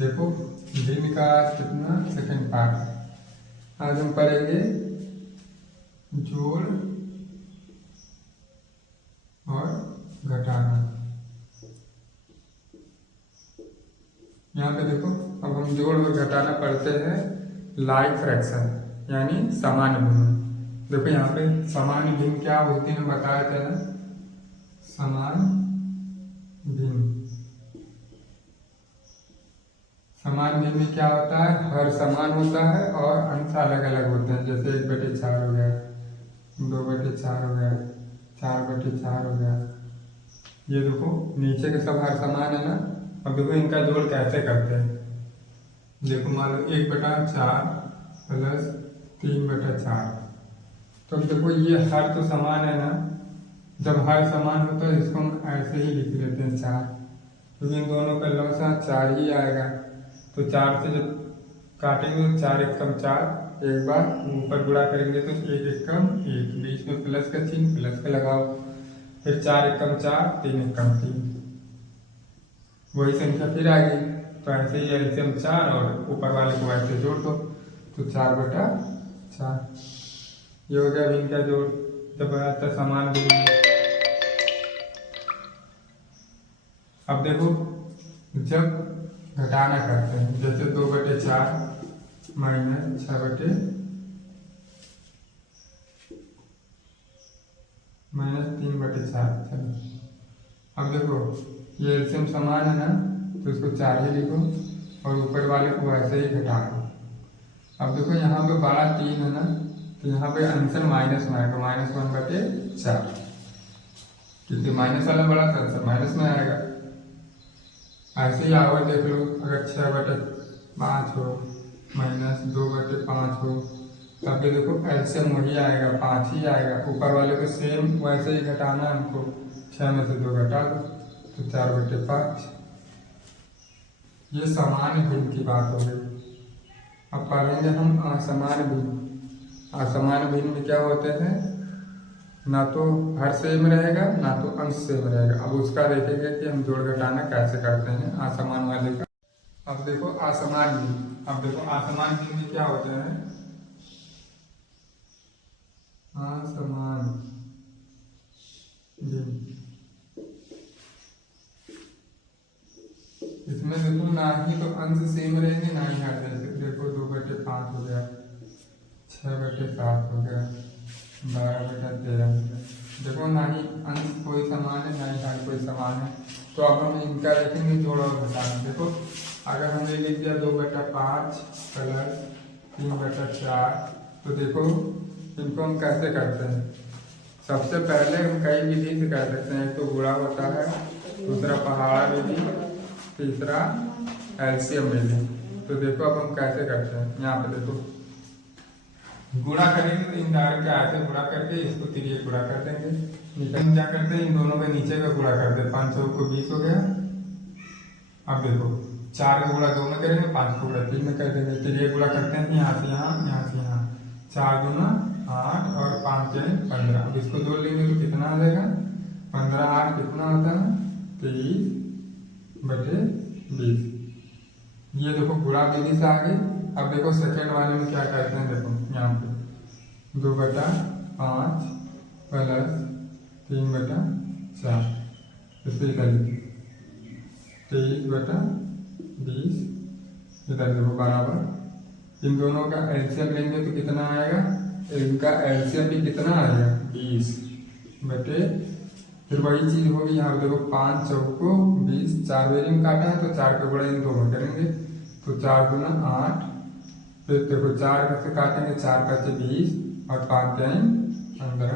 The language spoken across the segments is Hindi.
देखो भिन्न का कितना सेकंड पार्ट। आज हम पढ़ेंगे जोड़ और घटाना। यहाँ पे देखो अब हम जोड़ और घटाना पढ़ते हैं लाइक फ्रैक्शन यानी सामान्य भिन्न। देखो यहाँ पे सामान्य भिन्न क्या होती है बताया था ना, समान भिन्न। समान भिन्न में क्या होता है, हर समान होता है और अंश अलग अलग होते हैं। जैसे 1/4 हो गया, 2/4 हो गया, 4/4 हो गया। ये देखो नीचे के सब हर समान है ना। अब देखो इनका जोड़ कैसे करते हैं। देखो मान लो 1/4 प्लस 3/4। तो अब देखो ये हर तो समान है ना, जब हर समान होता है इसको हम ऐसे ही लिख लेते हैं 4, क्योंकि इन दोनों का लौसा 4 ही आएगा। तो 4 से जब काटेंगे तो 4 एकम 4, एक बार ऊपर गुणा करेंगे तो 1 एकम 1, बीच में प्लस का चिन्ह, प्लस का लगाओ, फिर 4 एकम 4, 3 एकम 3, वही संख्या फिर आ गई। तो ऐसे ही एलसीएम 4 और ऊपर वाले को ऐसे जोड़ दो तो 4/4। ये हो गया भिन्न का जोड़। जब आता समान भिन्न। अब देखो जब घटाना करते हैं, जैसे 2/4 माइनस 6/3/4। चलो अब देखो ये एलसीएम समान है ना, तो इसको 4 ही लिखो और ऊपर वाले को वैसे ही घटा दो। अब देखो यहाँ पे बड़ा 3 है ना, तो यहाँ पे आंसर माइनस में आएगा, -1/4, क्योंकि माइनस वाला बड़ा था आंसर माइनस में आएगा। ऐसे ही आवर देख लो, अगर 6/5 हो माइनस 2/5 हो, तब भी देखो एलसीएम वही आएगा, 5 ही आएगा। ऊपर वाले को सेम वैसे ही घटाना है हमको, 6 में से 2 घटा दो तो 4/5। ये सामान्य भिन्न की बात हो गई। अब पढ़ेंगे हम असमान भिन्न। असमान भिन्न में क्या होते हैं, ना तो हर सेम रहेगा ना तो अंश सेम रहेगा। अब उसका देखेंगे कि हम जोड़ घटाना कैसे करते हैं असमान वाले का। अब देखो असमान भिन्न। अब देखो असमान भिन्न में क्या होते हैं, असमान भिन्न। इसमें देखो ना ही तो अंश सेम रहेंगे ना ही हर। जैसे देखो 2/5 हो गया, 6/7 हो गया, 12/13 हो गया। देखो ना ही अंश कोई समान है ना ही हर कोई समान है। तो अब हम इनका देखेंगे जोड़ और घटाना। देखो अगर हमने लिख दिया 2/5 प्लस 3/4, तो देखो इनको हम कैसे करते हैं। सबसे पहले हम कई विधि से कर सकते हैं। एक तो गुणा होता है, दूसरा पहाड़ा विधि, तीसरा एलसीएम विधि। तो देखो अब हम कैसे करते हैं। यहाँ पे देखो गुणा करेंगे तो इनडायरेक्ट ऐसे गुणा करके इसको 3 गुणा कर देंगे। निकल क्या करते हैं, इन दोनों के नीचे का गुणा करते हैं। 5 को 20 हो गया। अब देखो 4 का गुणा 2 में करेंगे, 5 को गुणा 3 में कर देंगे। 3 गुणा करते हैं यहाँ से यहाँ, यहाँ से यहाँ, 4 दूना 8 और 5 15। अब इसको जोड़ लेंगे तो कितना आ जाएगा, 15 8 कितना होता है 23/20। ये देखो गुणा विधि से आ गई। अब देखो सेकंड वाले में क्या करते हैं, देखो यहाँ पे 2/5 प्लस 3/4, इसे कर लीजिए 23/20। इधर देखो बराबर। इन दोनों का एलसीएम लेंगे तो कितना आएगा, इनका एलसीएम भी कितना आएगा 20 बटे, फिर वही चीज होगी यहाँ देखो 5 चौको 20, 4 बेरी में काटा है तो 4 का गुणा इन 2 में करेंगे तो 4 दूना 8, फिर देखो 4 का से काटेंगे, 4 का से 20 और 5 15।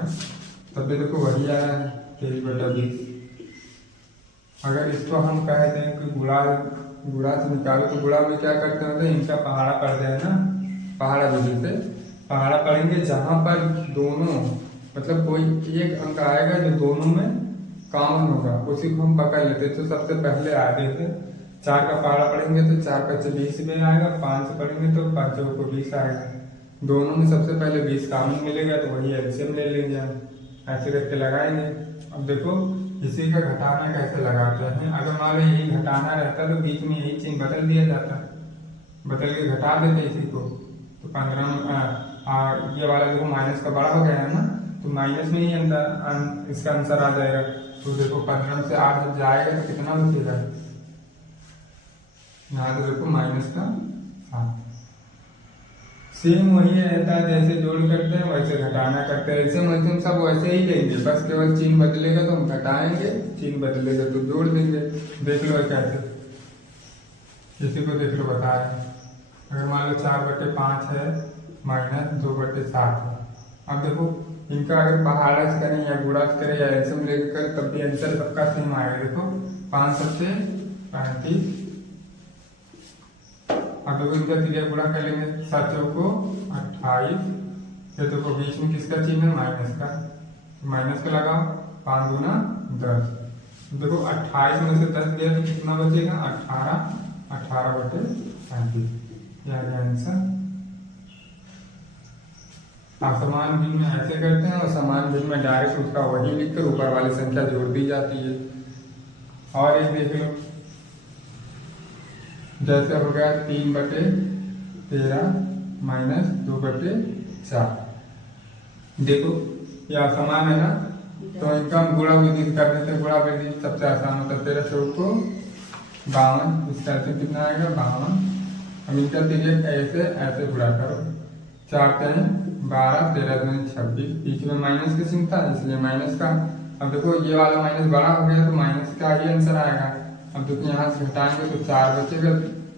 तब भी देखो वही आया है 23/20। अगर इसको हम कह दें कि गुणा से निकालो, तो गुणा में क्या करते हैं, इनका पहाड़ा पढ़ जाए ना, पहाड़ा विधि से पहाड़ा पढ़ेंगे। जहाँ पर दोनों मतलब कोई एक अंक आएगा जो दोनों में कॉमन होगा, उसी को हम पकड़ लेते। तो सबसे पहले आगे से 4 का पहाड़ा पढ़ेंगे तो 4 का 20 में आएगा, 5 से पढ़ेंगे तो 5 को 20 आएगा। दोनों में सबसे पहले 20 कॉमन मिलेगा तो वही एलसीएम ले लेंगे हम, ऐसे करके लगाएंगे। अब देखो इसी का घटाना कैसे लगाते हैं। अगर मान लो यही घटाना रहता तो बीच में यही चिन्ह बदल दिया जाता, बदल के घटा देते इसी को। तो 15 ये वाला देखो माइनस का बड़ा हो गया है ना, तो माइनस में ही अंदर इसका आंसर आ जाएगा। तो देखो 15 से 8 जब जाएगा तो कितना बचेगा, यहाँ तो देखो माइनस का 7। सेम वही रहता है जैसे जोड़ करते हैं वैसे घटाना करते हैं, ऐसे मध्यम सब वैसे ही लेंगे, बस केवल चिन्ह बदलेगा तो हम घटाएंगे, चिन्ह बदलेगा तो जोड़ देंगे। देख लो कैसे, किसी को देख लो बता रहे हैं। अगर मान लो 4/5 है माइनस 2/7 है। अब देखो इनका अगर बहारस करें या गुणा करें या एल्सियम लेकर तब भी आंसर सबका सेम आएगा। देखो 5 सबसे 35। अब देखो इनका तिरिया गुणा कर लेंगे, 7 को 28। फिर देखो बीच में किसका चिन्ह है, माइनस का, माइनस का लगाओ, 5 गुना 10। देखो 28 में से 10 गया तो कितना बचेगा, 18/35। यह आंसर। असमान भिन्न में ऐसे करते हैं और समान भिन्न में डायरेक्ट उसका वही लिखकर ऊपर वाली संख्या जोड़ दी जाती है। और एक देख लो, जैसे हो गया 3/13 माइनस 2/4। देखो ये असमान है ना, तो इनका हम गुणा विधि कर देते हैं। गुणा विधि सबसे आसान होता है, 13 को 52, इसका कितना आएगा 52। अब इनका तिरिया ऐसे गुणा करो, 4 × 12, 13 × 26, बीच में माइनस का चिन्ह था इसलिए माइनस का। अब देखो ये वाला माइनस बड़ा हो गया तो माइनस का ही आंसर आएगा। अब देखो यहाँ से घटाएंगे तो 4 बचेगा,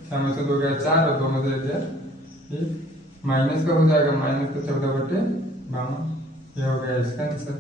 6 में से 2 गया 4 और 2 में से 1 माइनस का हो जाएगा, माइनस का 14/52। ये हो गया इसका आंसर।